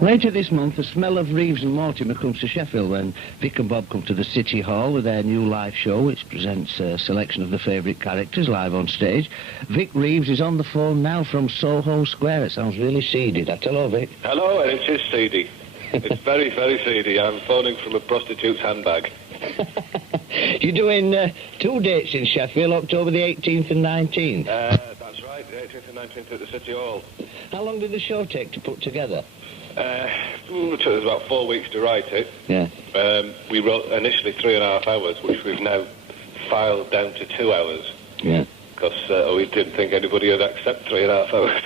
Later this month, the smell of Reeves and Mortimer comes to Sheffield when Vic and Bob come to the City Hall with their new live show, which presents a selection of the favourite characters live on stage. Vic Reeves is on the phone now from Soho Square. It sounds really seedy. Hello, Vic. Hello, and it is seedy. It's very, very seedy. I'm phoning from a prostitute's handbag. You're doing 2 dates in Sheffield, October the 18th and 19th. That's right, the 18th and 19th at the City Hall. How long did the show take to put together? It took us about 4 weeks to write it. Yeah. We wrote initially 3.5 hours, which we've now filed down to 2 hours. Yeah. Because we didn't think anybody would accept 3.5 hours.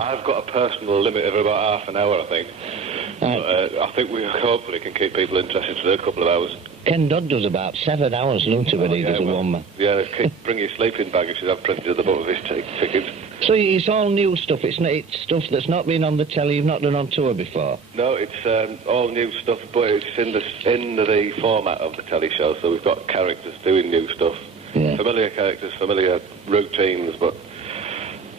I've got a personal limit of about half an hour, I think. I think we hopefully can keep people interested for a couple of hours. Ken Dodd does about 7 hours, doesn't he, when he does a one-man? Yeah, bring your sleeping bag if you have printed at the bottom of his tickets. So it's all new stuff. It's stuff that's not been on the telly. You've not done on tour before. No, it's all new stuff, but it's in the format of the telly show. So we've got characters doing new stuff, familiar characters, familiar routines, but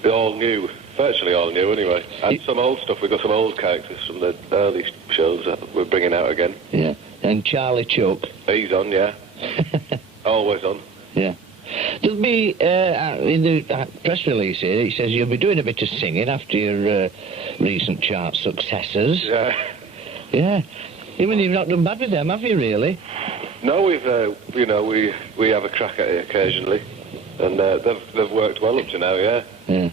they're all new. Virtually all new, anyway. And some old stuff. We've got some old characters from the early shows that we're bringing out again. Yeah. And Charlie Chuck. He's on, yeah. Always on. Yeah. There'll be, in the press release here, it says you'll be doing a bit of singing after your recent chart successes. Yeah. Yeah. Even you've not done bad with them, have you, really? No, we've, we have a crack at it occasionally. And they've worked well up to now, yeah. Yeah.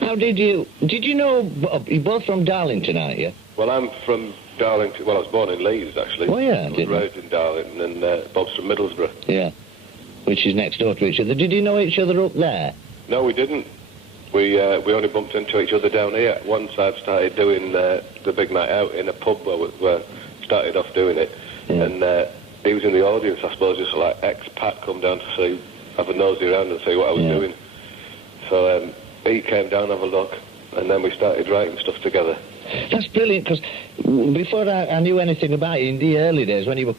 How did you know Bob? You're both from Darlington, aren't you? Well, I'm from Darlington. Well, I was born in Leeds, actually. Oh, yeah, I was raised in Darlington, and Bob's from Middlesbrough. Yeah, which is next door to each other. Did you know each other up there? No, we didn't. We only bumped into each other down here. Once I'd started doing the big night out in a pub where we started off doing it, and he was in the audience, I suppose, just like expat come down to have a nosy around and see what I was doing. So he came down, have a look, and then we started writing stuff together. That's brilliant, because before I knew anything about you, in the early days, when you were,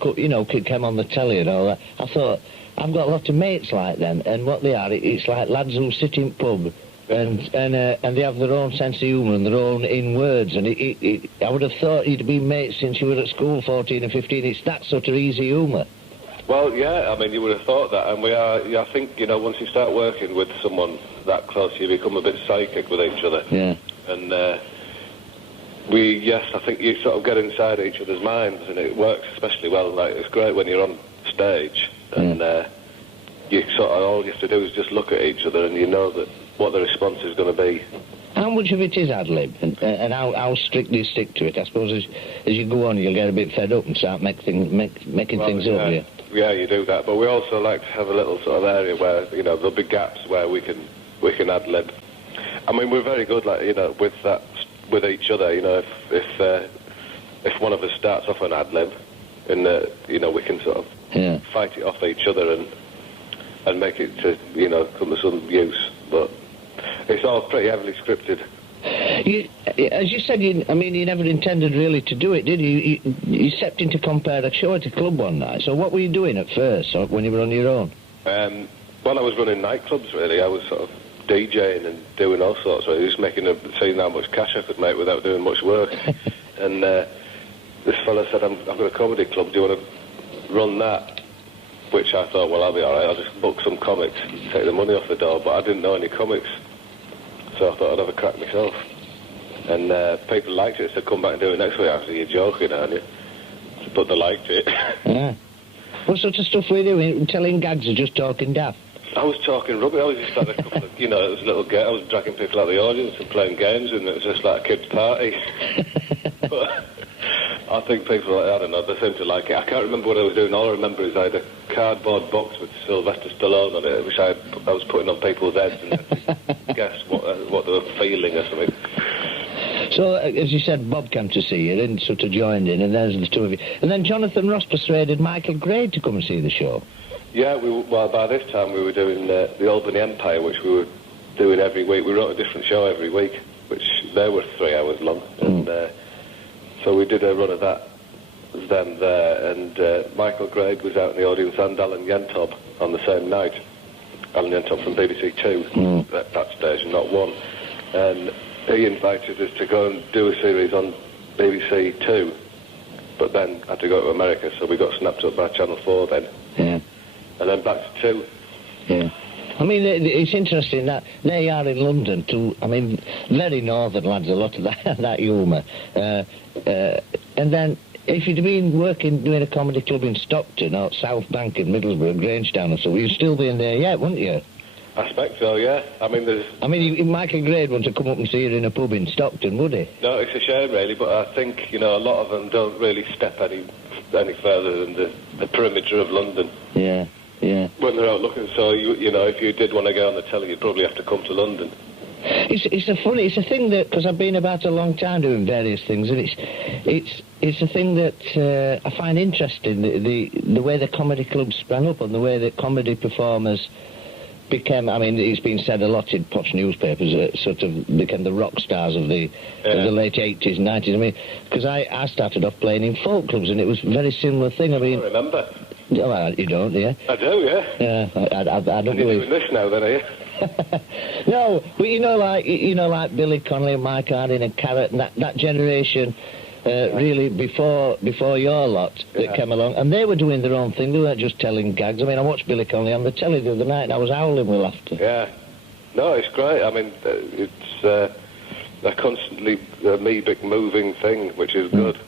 came on the telly and all that, I thought, I've got a lot of mates like them, and what they are, it's like lads who sit in pub, and they have their own sense of humour and their own in words, and I would have thought you'd been mates since you were at school, 14 and 15. It's that sort of easy humour. Well, yeah, I mean, you would have thought that, and we are, I think, once you start working with someone that close, you become a bit psychic with each other. Yeah. And I think you sort of get inside each other's minds, and it works especially well. Like, it's great when you're on stage, and you sort of, all you have to do is just look at each other, and you know that what the response is going to be. How much of it is ad-lib, and how strictly you stick to it? I suppose as you go on, you'll get a bit fed up and start making things up, yeah. Yeah, you do that, but we also like to have a little sort of area where, there'll be gaps where we can ad-lib. I mean, we're very good, with that, with each other, if one of us starts off an ad-lib, and, we can sort of fight it off each other and make it to, come to some use, but it's all pretty heavily scripted. As you said, you never intended really to do it, did you? You stepped in to compare a show at a club one night. So what were you doing at first, or when you were on your own? Well, I was running nightclubs, really. I was sort of DJing and doing all sorts. Really. Just seeing how much cash I could make without doing much work. And this fella said, I've got a comedy club. Do you want to run that? Which I thought, well, I'll be all right. I'll just book some comics, take the money off the door. But I didn't know any comics. So I thought I'd have a crack myself. And people liked it, so come back and do it next week. I said, you're joking, aren't you? But they liked it. Yeah. What sort of stuff were you doing? Telling gags or just talking daft? I was talking rubbish. I was just had a couple of, it was a little game. I was dragging people out of the audience and playing games, and it was just like a kid's party. But I think people, I don't know, they seem to like it. I can't remember what I was doing. All I remember is I had a cardboard box with Sylvester Stallone on it, which I was putting on people's heads and had to guess what they were feeling or something. So, as you said, Bob came to see you and sort of joined in, and there's the two of you. And then Jonathan Ross persuaded Michael Gray to come and see the show. Yeah, by this time we were doing the Albany Empire, which we were doing every week. We wrote a different show every week, which they were 3 hours long. And so we did a run of that then there, and Michael Gray was out in the audience, and Alan Yentob on the same night. Alan Yentob from BBC Two, that station, not one. And he invited us to go and do a series on BBC Two, but then had to go to America, so we got snapped up by Channel 4 then. Yeah. And then back to 2. Yeah. I mean, it's interesting that they are in London too. I mean, very northern lads, a lot of that humour. And then, if you'd been doing a comedy club in Stockton or South Bank in Middlesbrough, Grangetown or so, you'd still be in there yet, wouldn't you? I expect so, yeah. I mean, Michael Grade wouldn't have come up and see you in a pub in Stockton, would he? No, it's a shame, really, but I think, a lot of them don't really step any further than the perimeter of London. Yeah, yeah. When they're out looking, so, if you did want to go on the telly, you'd probably have to come to London. It's a thing that, because I've been about a long time doing various things, and it's a thing that I find interesting, the way the comedy clubs sprang up and the way that comedy performers became, I mean, it's been said a lot in posh newspapers, sort of became the rock stars of the late 80s and 90s. I mean, because I started off playing in folk clubs, and it was a very similar thing. I mean, I remember. Well, you don't, yeah? I do, yeah. Yeah, I don't and believe... You're doing this now, then, are you? No, but like Billy Connolly and Mike Harding and Carrot and that generation, really before your lot that came along, and they were doing their own thing. They weren't just telling gags. I mean, I watched Billy Connolly on the telly the other night, and I was howling with laughter. Yeah. No, it's great. I mean, it's a constantly amoebic moving thing, which is good.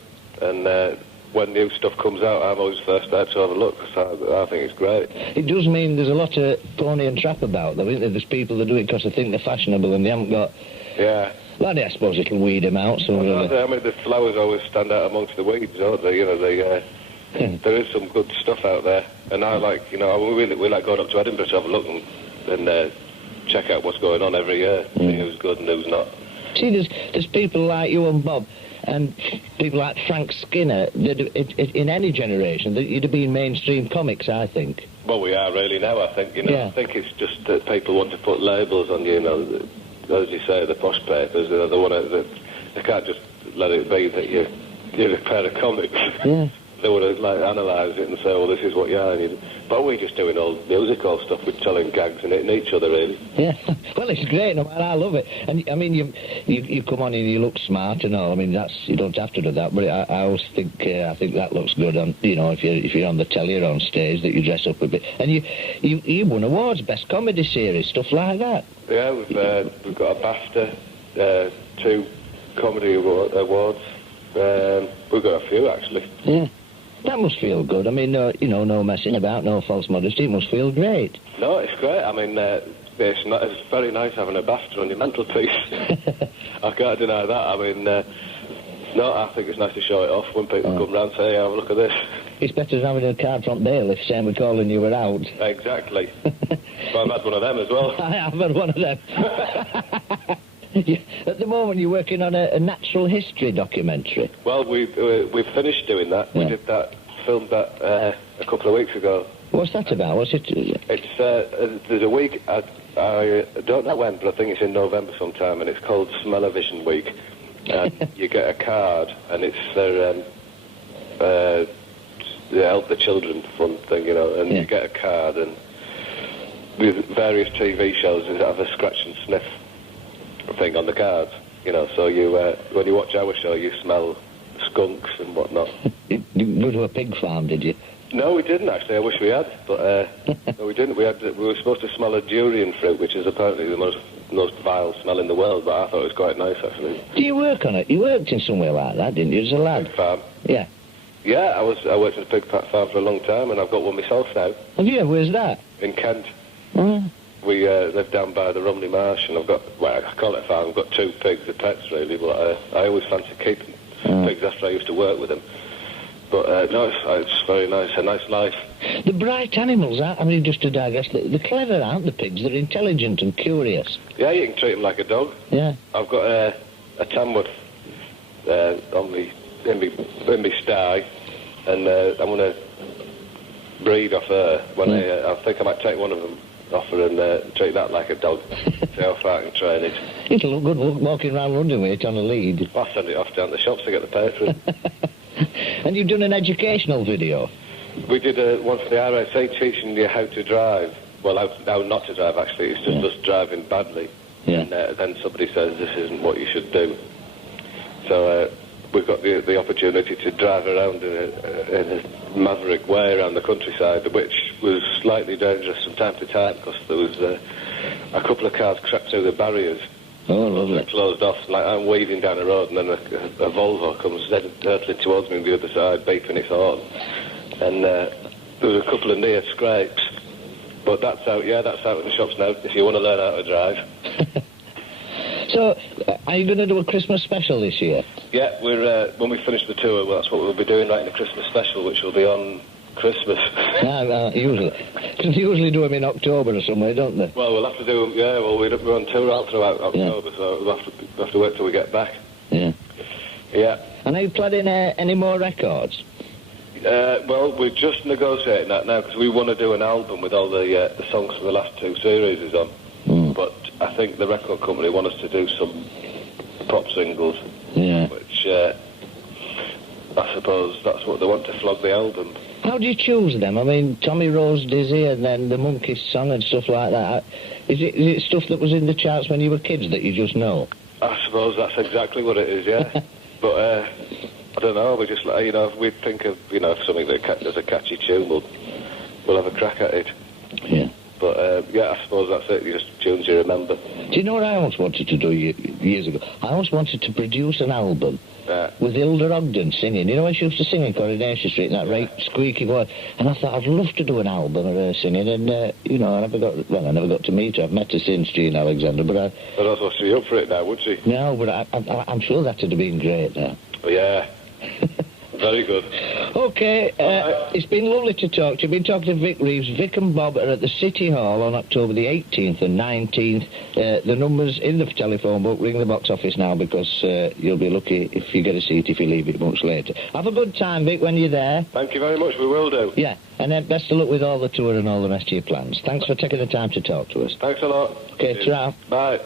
And when new stuff comes out, I'm always first there to have a look, because I think it's great. It does mean there's a lot of pony and trap about, though, isn't there? There's people that do it because they think they're fashionable and they haven't got... Yeah. Well, I suppose it'll weed them out. So I mean, the flowers always stand out amongst the weeds, don't they? There is some good stuff out there. And I like, we like going up to Edinburgh to have a look and check out what's going on every year, see who's good and who's not. See, there's people like you and Bob, and people like Frank Skinner, that in any generation, you'd have been mainstream comics, I think. Well, we are really now, I think. I think it's just that people want to put labels on you, as you say, the posh papers. They can't just let it be that you're a pair of comics. Yeah. They want to analyse it and say, well, this is what you are. But we're just doing all musical stuff with telling gags and hitting each other, really. Yeah, well, it's great, man. I love it. And I mean, you come on and you look smart and all. I mean, you don't have to do that, but I always think I think that looks good. On if you're on the telly or on stage, that you dress up a bit. And you won awards, best comedy series, stuff like that. Yeah, we've got a BAFTA, 2 comedy awards. We've got a few actually. Yeah. That must feel good. I mean, no messing about, no false modesty. It must feel great. No, it's great. I mean, it's very nice having a BAFTA on your mantelpiece. I can't deny that. I mean, no, I think it's nice to show it off when people come round and say, hey, have a look at this. It's better than having a card front bailiff saying we're calling you out. Exactly. So I've had one of them as well. I have had one of them. At the moment, you're working on a natural history documentary. Well, we've finished doing that. Yeah. We did that, filmed that a couple of weeks ago. What's that about? What's it? It's there's a week. I don't know when, but I think it's in November sometime, and it's called Smell-O-Vision Week. And you get a card, and it's their Help the Children Fund thing, and you get a card, and with various TV shows that have a scratch and sniff thing on the cards, so you when you watch our show you smell skunks and whatnot. You go to a pig farm, did you? No, we didn't actually. I wish we had, but no, we didn't. We were supposed to smell a durian fruit, which is apparently the most vile smell in the world, but I thought it was quite nice actually. Do you work on it? You worked in somewhere like that, didn't you, as a lad? Pig farm. Yeah. Yeah, I worked at a pig farm for a long time, and I've got one myself now. Have you? Where's that? In Kent. We live down by the Bromley Marsh, and I've got, I call it a farm, I've got 2 pigs, they're pets really, but I always fancy keeping pigs after I used to work with them. But no, it's very nice, a nice life. The bright animals, I mean, just to digress, they're clever, aren't the pigs? They're intelligent and curious. Yeah, you can treat them like a dog. Yeah. I've got a Tamworth in my sty, and I'm going to breed off her. I think I might take one of them off her and treat that like a dog. See how far I can train it. It'll look good walking around London with it on a lead. I'll send it off down the shops to get the pay for it. And you've done an educational video? We did one for the RSA teaching you how to drive. Well, how not to drive, actually. It's just us driving badly. Yeah. And then somebody says, this isn't what you should do. So we've got the opportunity to drive around in a maverick way around the countryside, which was slightly dangerous from time to time because there was a couple of cars cracked through the barriers. Oh, lovely. Closed off. Like I'm waving down the road, and then a Volvo comes hurtling towards me on the other side, beeping its horn. And there was a couple of near scrapes. But that's out in the shops now, if you want to learn how to drive. So, are you going to do a Christmas special this year? Yeah, we're when we finish the tour, well, that's what we'll be doing, writing a Christmas special, which will be on Christmas. Usually. Because they usually do them in October or somewhere, don't they? Well, we'll have to do them, yeah, well, we're on tour all throughout October, so we'll have to wait till we get back. Yeah. Yeah. And are you planning any more records? Well, we're just negotiating that now, because we want to do an album with all the songs from the last 2 series on. But I think the record company want us to do some pop singles, which I suppose that's what they want to flog the album. How do you choose them? I mean, Tommy Rose Dizzy and then the Monkeys song and stuff like that. Is it stuff that was in the charts when you were kids that you just know? I suppose that's exactly what it is, yeah. But I don't know, we just, if we think of, if something there's a catchy tune, we'll have a crack at it. Yeah. But, I suppose that's it, just tunes you remember. Do you know what I always wanted to do years ago? I always wanted to produce an album with Hilda Ogden singing. You know when she used to sing in Coronation Street in that right squeaky voice? And I thought I'd love to do an album of her singing, and, I never got to meet her. I've met her since, Jean Alexander, but I don't know if she'd be up for it now, would she? No, but I'm sure that would have been great now. Yeah. Very good. OK, it's been lovely to talk to you. Been talking to Vic Reeves. Vic and Bob are at the City Hall on October the 18th and 19th. The number's in the telephone book. Ring the box office now because you'll be lucky if you get a seat if you leave it much later. Have a good time, Vic, when you're there. Thank you very much. We will do. Yeah, and then best of luck with all the tour and all the rest of your plans. Thanks for taking the time to talk to us. Thanks a lot. OK, ta-ra. Bye.